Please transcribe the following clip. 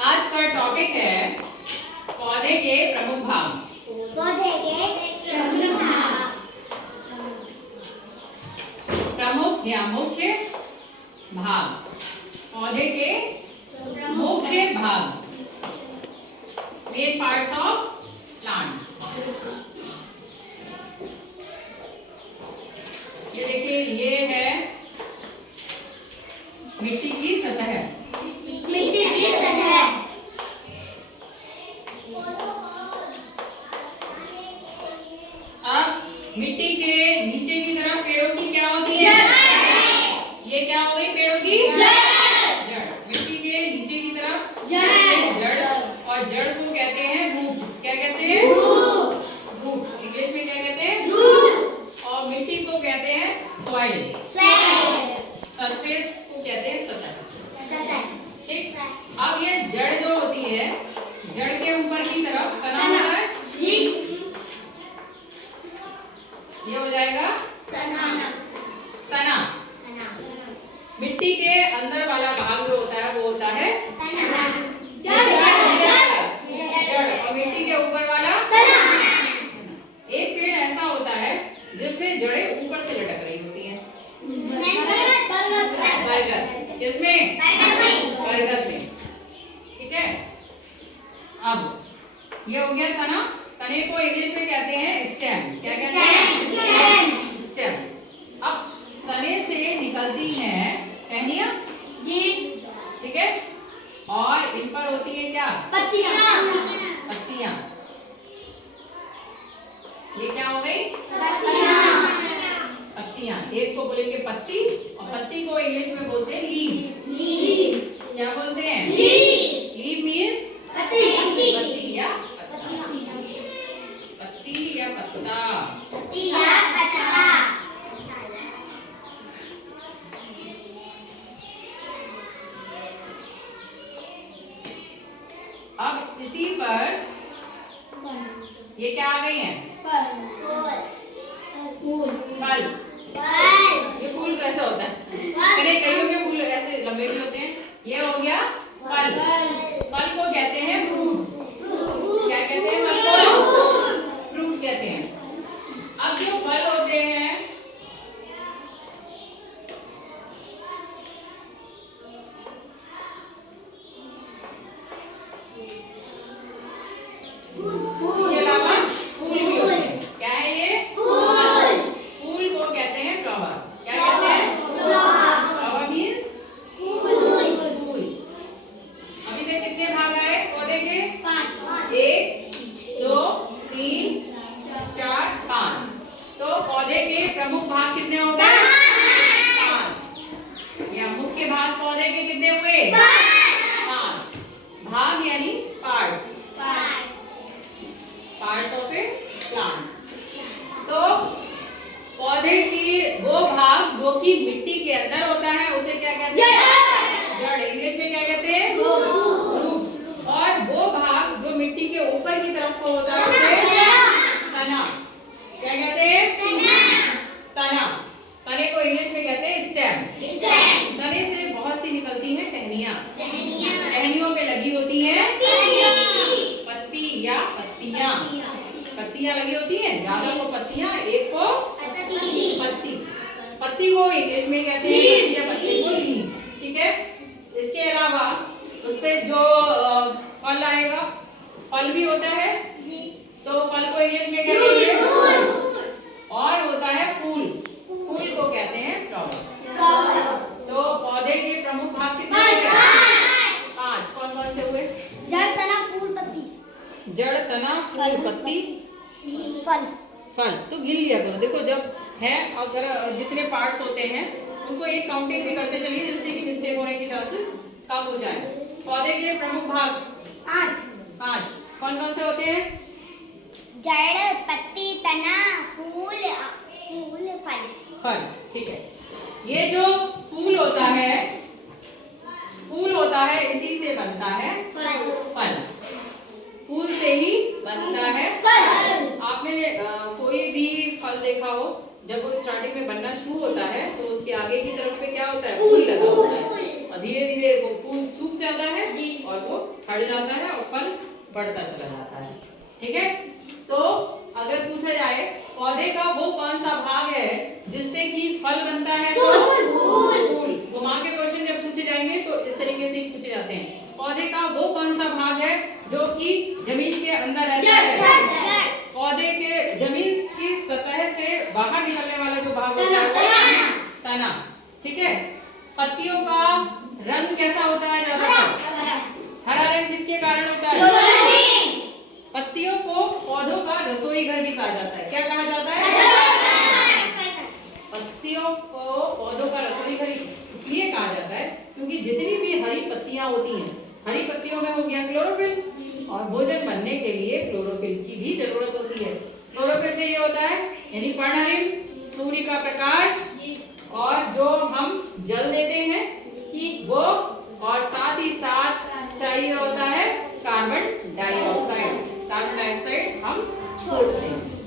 आज का टॉपिक है पौधे के प्रमुख भाग। पौधे के प्रमुख भाग। प्रमुख या मुख्य भाग। पौधे के मुख्य भाग, मेन पार्ट्स ऑफ प्लांट। ये देखिए, ये है मिट्टी की सतह। मिट्टी की सतह। अब मिट्टी के नीचे की तरफ पेड़ों की क्या होती है? ये क्या हो गई? पेड़ों की जड़। मिट्टी के नीचे की तरफ जड़, और जड़ को कहते हैं रूट। क्या कहते हैं? रूट। इंग्लिश में क्या कहते हैं? और मिट्टी को कहते हैं सॉइल। सरफेस को कहते हैं सतह। ठीक। अब ये जड़ जो होती है, जड़ के ऊपर की तरफ तना होता है। ये हो जाएगा तना। मिट्टी के अंदर वाला भाग जो होता है वो होता है जड़। और मिट्टी के ऊपर वाला एक पेड़ ऐसा होता है जिसमें जड़ें ऊपर से लटक रही होती हैं। बरगद। किसमें? बरगद में। ठीक है। अब ये हो गया तना। तने को इंग्लिश में कहते हैं स्टेम। क्या कहते हैं? स्टेम। अब तने से निकलती हैं टहनियां। ठीक है। और इन पर होती है क्या? पत्तियां। ये क्या हो गई? पत्तियां। एक को बोलेंगे पत्ती, और पत्ती को इंग्लिश में बोलते हैं लीव। क्या बोलते हैं? लीव मीन्स पत्ती या पत्ता। पत्ती या पत्ता। अब इसी पर ये क्या आ गई है? फल। ये फूल कैसा होता है? कईयों के फूल ऐसे लंबे भी होते हैं। ये हो गया फल। फल को कहते हैं फ्रूट। क्या कहते हैं? फल को फ्रूट कहते हैं। अब जो फल होते हैं, इसके अलावा फूल भी होते हैं। क्या है ये? फूल को कहते हैं फ्लावर। क्या कहते हैं? फ्लावर मीन्स फूल। अभी तक कितने भाग आए पौधे के? 1 2 3 4 5। तो पौधे के प्रमुख भाग कितने हो गए? 5। या मुख्य भाग पौधे के कितने हुए? 5 भाग, यानी parts. Part of A plant. तो पौधे की वो भाग जो कि मिट्टी के अंदर होता है उसे क्या कहते हैं? जड़। इंग्लिश में क्या कहते हैं? रूट। और वो भाग जो मिट्टी के ऊपर की तरफ को होता है उसे तना। क्या कहते हैं? तना। तने को इंग्लिश में कहते हैं स्टेम। तने से बहुत सी निकलती हैं टहनियां। टहनियों पे लगी होती है पत्ती या पत्तियां। पत्तियां लगी होती हैं। ज्यादा को पत्तियां, एक को पत्ती। पत्ती को इंग्लिश में कहते हैं पत्ती या पत्ती को लीव। ठीक है। इसके अलावा उस पे जो फल आएगा, फल भी होता है। तो फल को इंग्लिश में कहते हैं, और होता है फूल। फूल को कहते हैं फ्लावर। तो पौधे के प्रमुख भाग कितने हैं? 5। कौन कौन से हुए? जड़, तना, फूल, पत्ती। जड़, तना, फूल, पत्ती, फल। तो गिन लिया करो। देखो, जब है अगर जितने पार्ट्स होते हैं उनको एक काउंटिंग भी करते चलिए, जिससे कि मिस्टेक होने की चांसेस कम हो जाए। पौधे के प्रमुख भाग 5। कौन कौन से होते हैं? जड़, पत्ती, तना, फूल, फल। ठीक है। ये जो फूल होता है इसी से बनता है फल। फूल से ही बनता है फल। आपने कोई भी फल देखा हो, जब वो स्टार्टिंग में बनना शुरू होता है तो उसके आगे की तरफ पे क्या होता है? फूल लगा होता है, और धीरे धीरे वो फूल सूख जाता है और वो फट जाता है और फल बढ़ता चला जाता है। ठीक है, तो अगर पूछा जाए पौधे का वो कौन सा भाग है जिससे कि फल बनता है? फूल। घुमा के क्वेश्चन जब पूछे जाएंगे तो इस तरीके से ही पूछे जाते हैं। पौधे का वो कौन सा भाग है जो कि जमीन के अंदर रहता है? पौधे के जमीन की सतह से बाहर निकलने वाला जो भाग होता है तना। ठीक है, पत्तियों का रंग कैसा होता है? ज्यादातर हरा रंग किसके कारण होता है? पत्तियों को पौधों का रसोई घर भी कहा जाता है। क्या कहा जाता है? पत्तियों को पौधों का रसोई घर इसलिए कहा जाता है क्योंकि जितनी भी हरी पत्तियां होती हैं, हरी पत्तियों में हो गया क्लोरोफिल, और भोजन बनने के लिए क्लोरोफिल की भी जरूरत होती है। क्लोरोफिल चाहिए होता है, यानी पर्णहरित, सूर्य का प्रकाश, और जो हम जल देते हैं वो, और साथ ही साथ चाहिए होता है कार्बन डाइऑक्साइड। कार्बन डाइऑक्साइड हम छोड़ते हैं।